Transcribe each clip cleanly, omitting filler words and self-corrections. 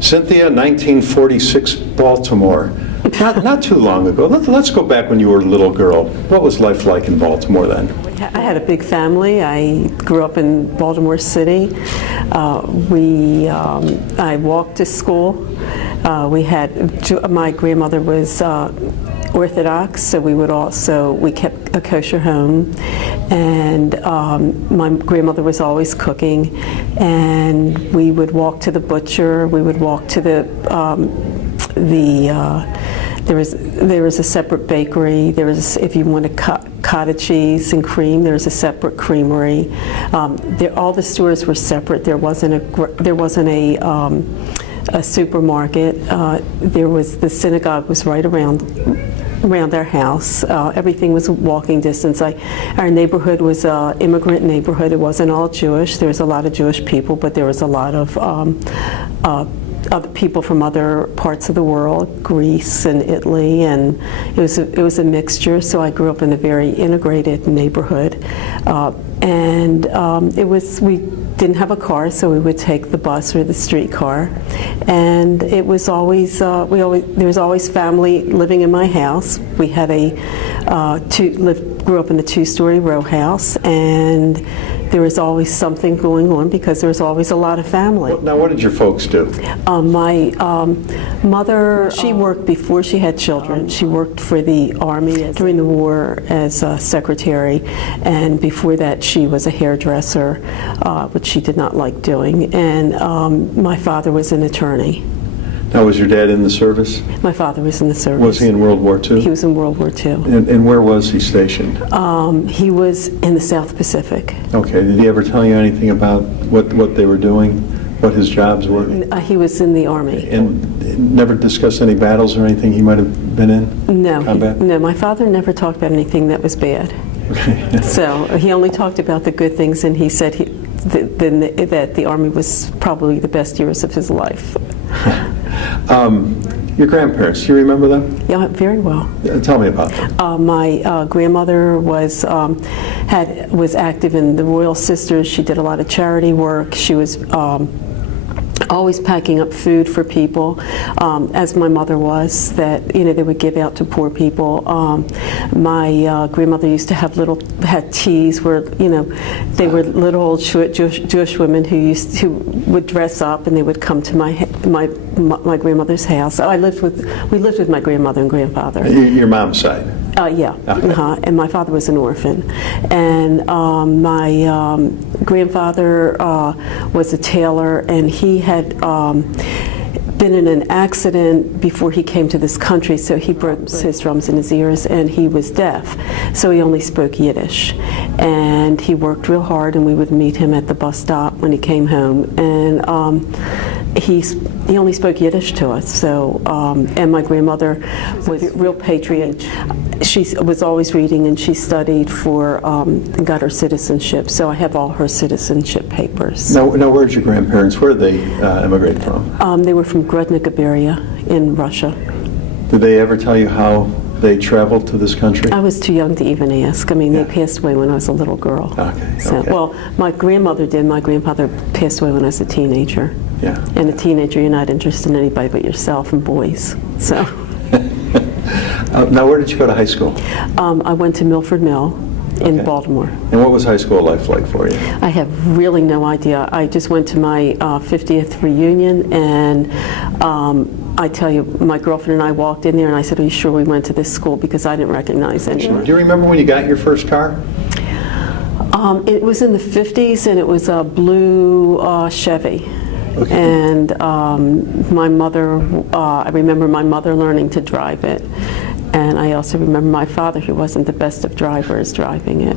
Cynthia, 1946 Baltimore. Not too long ago. Let's go back when you were a little girl. What was life like in Baltimore then? I had a big family. I grew up in Baltimore City. I walked to school. My grandmother was Orthodox, so we kept a kosher home, and my grandmother was always cooking, and we would walk to the butcher. We would walk to there was a separate bakery. If you wanted cottage cheese and cream, there was a separate creamery. All the stores were separate. There wasn't a supermarket. The synagogue was right around our house. Everything was walking distance. Our neighborhood was an immigrant neighborhood. It wasn't all Jewish. There was a lot of Jewish people, but there was a lot of other people from other parts of the world, Greece and Italy, and it was a mixture. So I grew up in a very integrated neighborhood, we didn't have a car, so we would take the bus or the streetcar, and it was always there was always family living in my house. We had grew up in a two-story row house, and there was always something going on because there was always a lot of family. Now, what did your folks do? My mother, she worked before she had children. She worked for the Army during the war as a secretary, and before that she was a hairdresser, which she did not like doing, and my father was an attorney. Now, was your dad in the service? My father was in the service. Was he in World War II? He was in World War II. And where was he stationed? He was in the South Pacific. Okay. Did he ever tell you anything about what they were doing, what his jobs were? He was in the Army. And never discussed any battles or anything he might have been in? No. Combat? No, my father never talked about anything that was bad. Okay. So he only talked about the good things, and he said that the Army was probably the best years of his life. Your grandparents, do you remember them? Yeah, very well. Tell me about them. My grandmother was active in the Royal Sisters. She did a lot of charity work. She was always packing up food for people, as my mother was, that they would give out to poor people. My grandmother used to have had teas where they were little old Jewish women who would dress up, and they would come to my grandmother's house. We lived with my grandmother and grandfather. Your mom's side? Yeah. Okay. And my father was an orphan, and my grandfather was a tailor, and he had been in an accident before he came to this country, so he broke his drums in his ears, and he was deaf, so he only spoke Yiddish. And he worked real hard, and we would meet him at the bus stop when he came home, and he only spoke Yiddish to us. So, and my grandmother was a real patriot. She was always reading, and she studied and got her citizenship. So I have all her citizenship papers. Now where'd your grandparents, where did they immigrate from? They were from Grudny Guberia in Russia. Did they ever tell you how they traveled to this country? I was too young to even ask. I mean, they passed away when I was a little girl. Okay. So, well, my grandmother did. My grandfather passed away when I was a teenager. Yeah. And a teenager, you're not interested in anybody but yourself and boys. So. Now, where did you go to high school? I went to Milford Mill in Baltimore. And what was high school life like for you? I have really no idea. I just went to my 50th reunion, and I tell you, my girlfriend and I walked in there, and I said, "Are you sure we went to this school?" Because I didn't recognize anyone. Do you remember when you got your first car? It was in the 50s, and it was a blue Chevy. Okay. And my mother, I remember my mother learning to drive it. And I also remember my father, who wasn't the best of drivers, driving it.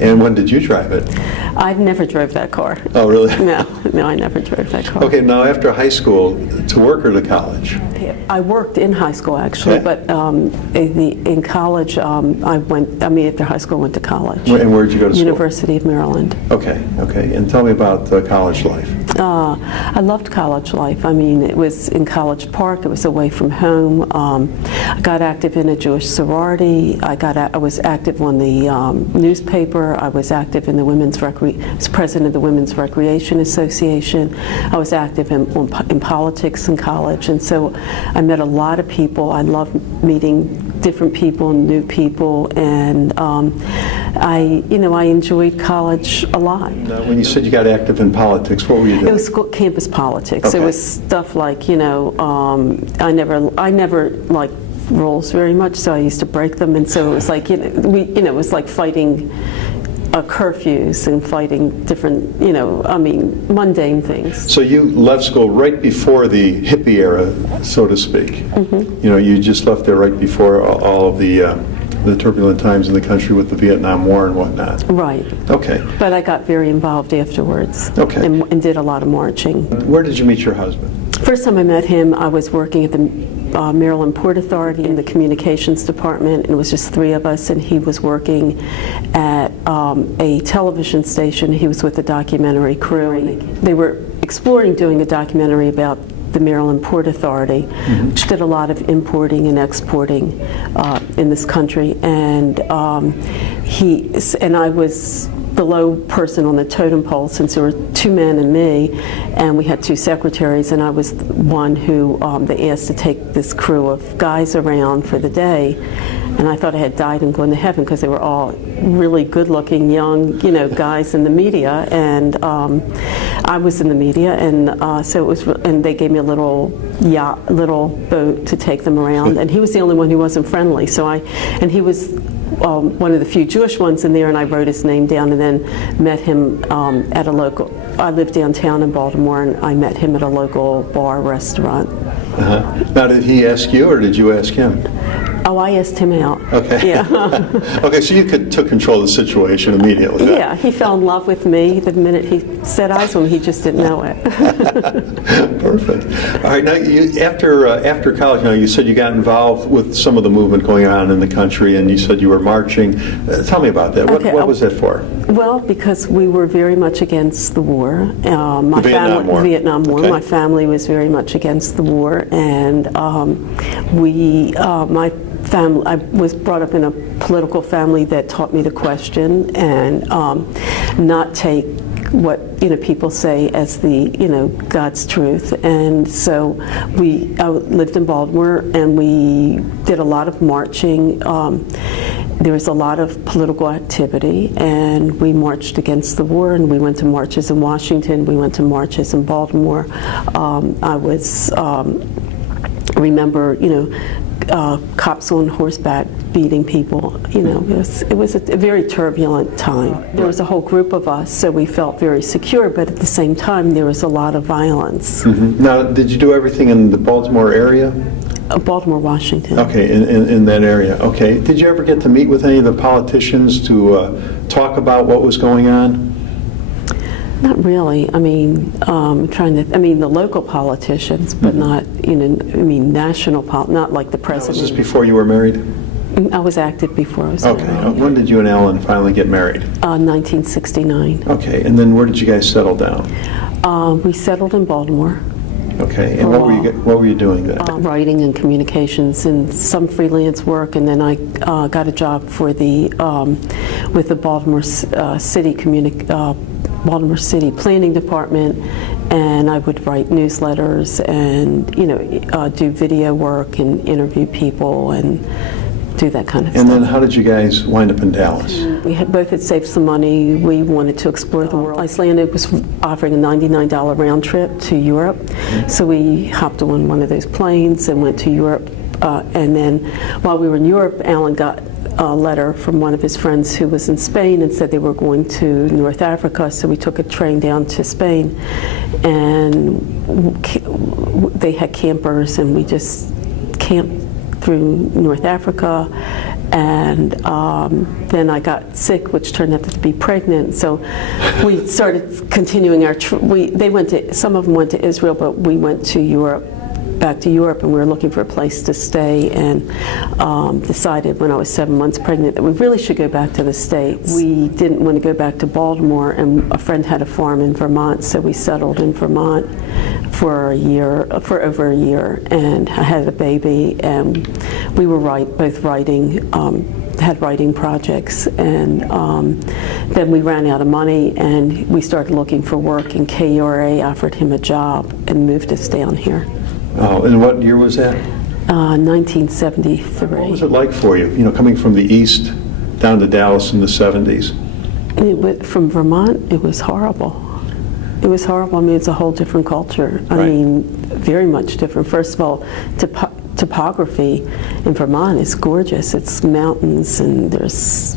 And when did you drive it? I've never drove that car. Oh, really? No, I never drove that car. Okay, now after high school, to work or to college? I worked in high school, actually, but in college, after high school, I went to college. And where did you go to school? University of Maryland. Okay. And tell me about college life. I loved college life. I mean, it was in College Park. It was away from home. I got active in a Jewish sorority. I was active on the newspaper. I was active in the was president of the Women's Recreation Association. I was active in politics in college, and so I met a lot of people. I loved meeting different people, new people, and I enjoyed college a lot. Now, when you said you got active in politics, what were you doing? It was campus politics. Okay. It was stuff like, I never liked rules very much, so I used to break them, and so it was like, it was like fighting curfews and fighting different, mundane things. So you left school right before the hippie era, so to speak. Mm-hmm. You just left there right before all of the turbulent times in the country with the Vietnam War and whatnot. Right. Okay. But I got very involved afterwards. Okay. And did a lot of marching. Where did you meet your husband? First time I met him, I was working at the Maryland Port Authority in the communications department, and it was just 3 of us, and he was working at a television station. He was with the documentary crew, and they were exploring doing a documentary about the Maryland Port Authority, mm-hmm. which did a lot of importing and exporting in this country, and I was the low person on the totem pole, since there were 2 men and me, and we had 2 secretaries, and I was the one who they asked to take this crew of guys around for the day, and I thought I had died and gone to heaven because they were all really good-looking young, guys in the media, and I was in the media, and so it was, and they gave me a little boat to take them around, and he was the only one who wasn't friendly, and he was one of the few Jewish ones in there, and I wrote his name down, and then met him at a local. I lived downtown in Baltimore, and I met him at a local bar restaurant. Uh-huh. Now, did he ask you, or did you ask him? Oh, I asked him out. Okay. Yeah. Okay, so you took control of the situation immediately. Right? Yeah, he fell in love with me the minute he set eyes on me. He just didn't know it. Perfect. All right. Now, after college, now you said you got involved with some of the movement going on in the country, and you said you were marching. Tell me about that. What was that for? Well, because we were very much against the war. The Vietnam War. Okay. My family was very much against the war, and my family, I was brought up in a political family that taught me to question and not take what people say as the God's truth. And so I lived in Baltimore, and we did a lot of marching. There was a lot of political activity, and we marched against the war, and we went to marches in Washington, we went to marches in Baltimore. I was remember cops on horseback beating people. It was a very turbulent time. There was a whole group of us, so we felt very secure, but at the same time there was a lot of violence. Mm-hmm. Now, did you do everything in the Baltimore area? Baltimore, Washington. Okay, in that area. Okay. Did you ever get to meet with any of the politicians to talk about what was going on? Not really. I mean, the local politicians, but not, national, not like the president. Was this before you were married? I was active before I was married. Okay. When did you and Alan finally get married? 1969. Okay. And then where did you guys settle down? We settled in Baltimore. Okay. And what were you doing there? Writing and communications and some freelance work, and then I got a job for with the Baltimore City Planning Department, and I would write newsletters and do video work and interview people and do that kind of stuff. And then how did you guys wind up in Dallas? We both had saved some money. We wanted to explore the world. Icelandic was offering a $99 round trip to Europe, so we hopped on one of those planes and went to Europe. And then while we were in Europe, Alan got a letter from one of his friends who was in Spain and said they were going to North Africa, so we took a train down to Spain, and they had campers, and we just camped through North Africa, and then I got sick, which turned out to be pregnant. So we started continuing our. Some of them went to Israel, but we went to Europe back to Europe, and we were looking for a place to stay, and decided when I was 7 months pregnant that we really should go back to the States. We didn't want to go back to Baltimore, and a friend had a farm in Vermont, so we settled in Vermont for over a year, and I had a baby, and we were both writing, had writing projects, and then we ran out of money, and we started looking for work, and KURA offered him a job and moved us down here. Oh, and what year was that? 1973. What was it like for you, coming from the East down to Dallas in the 70s? From Vermont, it was horrible. It was horrible. I mean, it's a whole different culture. I mean, very much different. First of all, topography in Vermont is gorgeous. It's mountains, and there's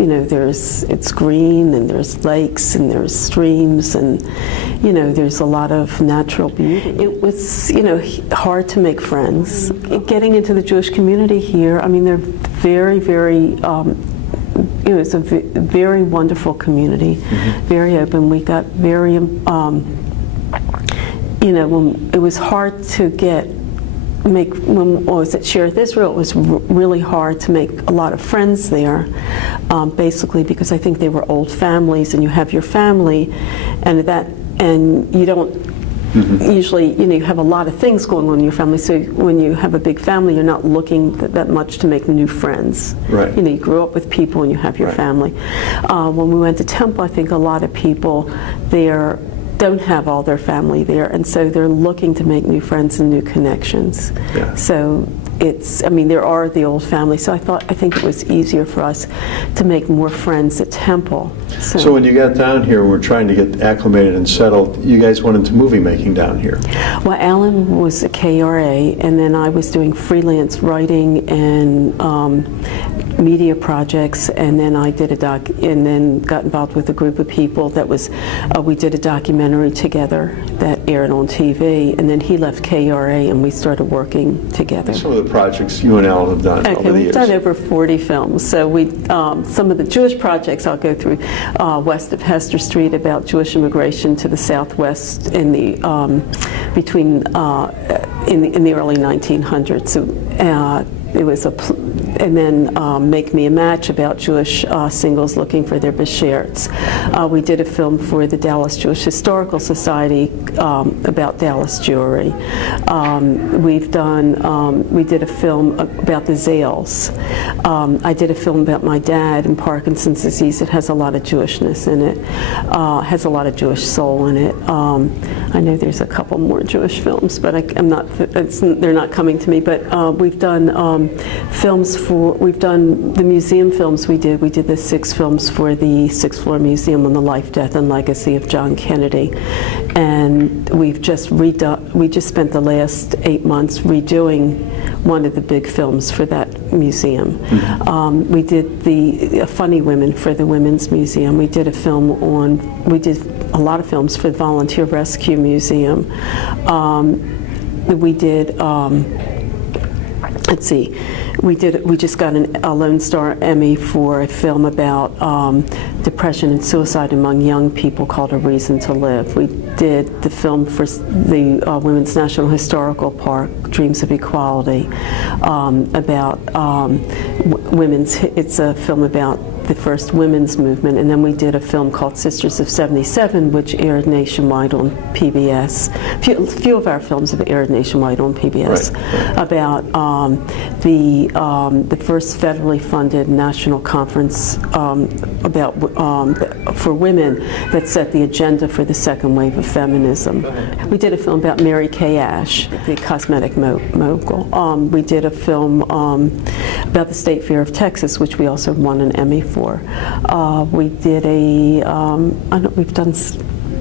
it's green, and there's lakes, and there's streams, and there's a lot of natural beauty. It was hard to make friends. Getting into the Jewish community here, I mean, they're very, very it's a very wonderful community, very open. We got very when it was hard to when I was at Sherith Israel, it was really hard to make a lot of friends there, basically because I think they were old families, and you have your family, and you don't usually, you have a lot of things going on in your family, so when you have a big family, you're not looking that much to make new friends. Right. You grew up with people, and you have your family. When we went to Temple, I think a lot of people there don't have all their family there, and so they're looking to make new friends and new connections. Yeah. So there are the old family, so I think it was easier for us to make more friends at Temple. So when you got down here and were trying to get acclimated and settled, you guys went into movie making down here. Well, Alan was a KRA, and then I was doing freelance writing and media projects, and then I did and then got involved with a group of people that was, we did a documentary together that aired on TV, and then he left KRA, and we started working together. Some of the projects you and Alan have done over the years. We've done over 40 films. So some of the Jewish projects I'll go through, west of Hester Street, about Jewish immigration to the Southwest in the in the early 1900s. So, it was and then Make Me a Match, about Jewish singles looking for their besherts. We did a film for the Dallas Jewish Historical Society about Dallas Jewry. We did a film about the Zales. I did a film about my dad and Parkinson's disease. It has a lot of Jewishness in it, has a lot of Jewish soul in it. I know there's a couple more Jewish films, but they're not coming to me. But we've done we've done the museum films we did the 6 films for the 6th Floor Museum on the life, death, and legacy of John Kennedy. And we just spent the last 8 months redoing one of the big films for that museum. We did the Funny Women for the Women's Museum. We did a a lot of films for the Volunteer Rescue Museum. We did, we just got a Lone Star Emmy for a film about depression and suicide among young people called A Reason to Live. We did the film for the Women's National Historical Park, Dreams of Equality, about it's a film about the first women's movement, and then we did a film called Sisters of 77, which aired nationwide on PBS. Few of our films have aired nationwide on PBS, about the first federally funded national conference for women that set the agenda for the second wave of feminism. We did a film about Mary Kay Ash, the cosmetic mogul. We did a film about the State Fair of Texas, which we also won an Emmy for. We did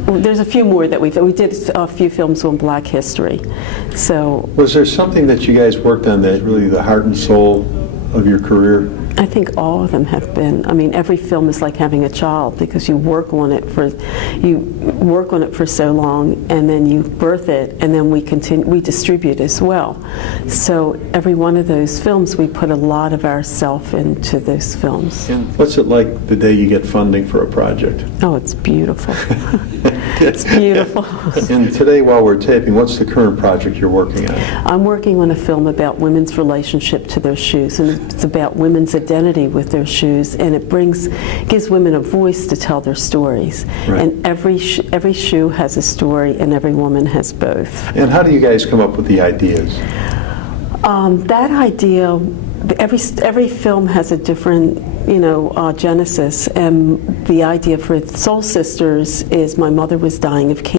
there's a few more that we did a few films on Black history. So, was there something that you guys worked on that really the heart and soul of your career? I think all of them have been. I mean, every film is like having a child, because you work on it for so long, and then you birth it, and then we distribute as well. So every one of those films, we put a lot of ourself into those films. And what's it like the day you get funding for a project? Oh, it's beautiful. It's beautiful. And today, while we're taping, what's the current project you're working on? I'm working on a film about women's relationship to their shoes, and it's about women's identity with their shoes, and it gives women a voice to tell their stories. Right. And every shoe has a story, and every woman has both. And how do you guys come up with the ideas? That idea, every film has a different, genesis, and the idea for Soul Sisters is my mother was dying of cancer.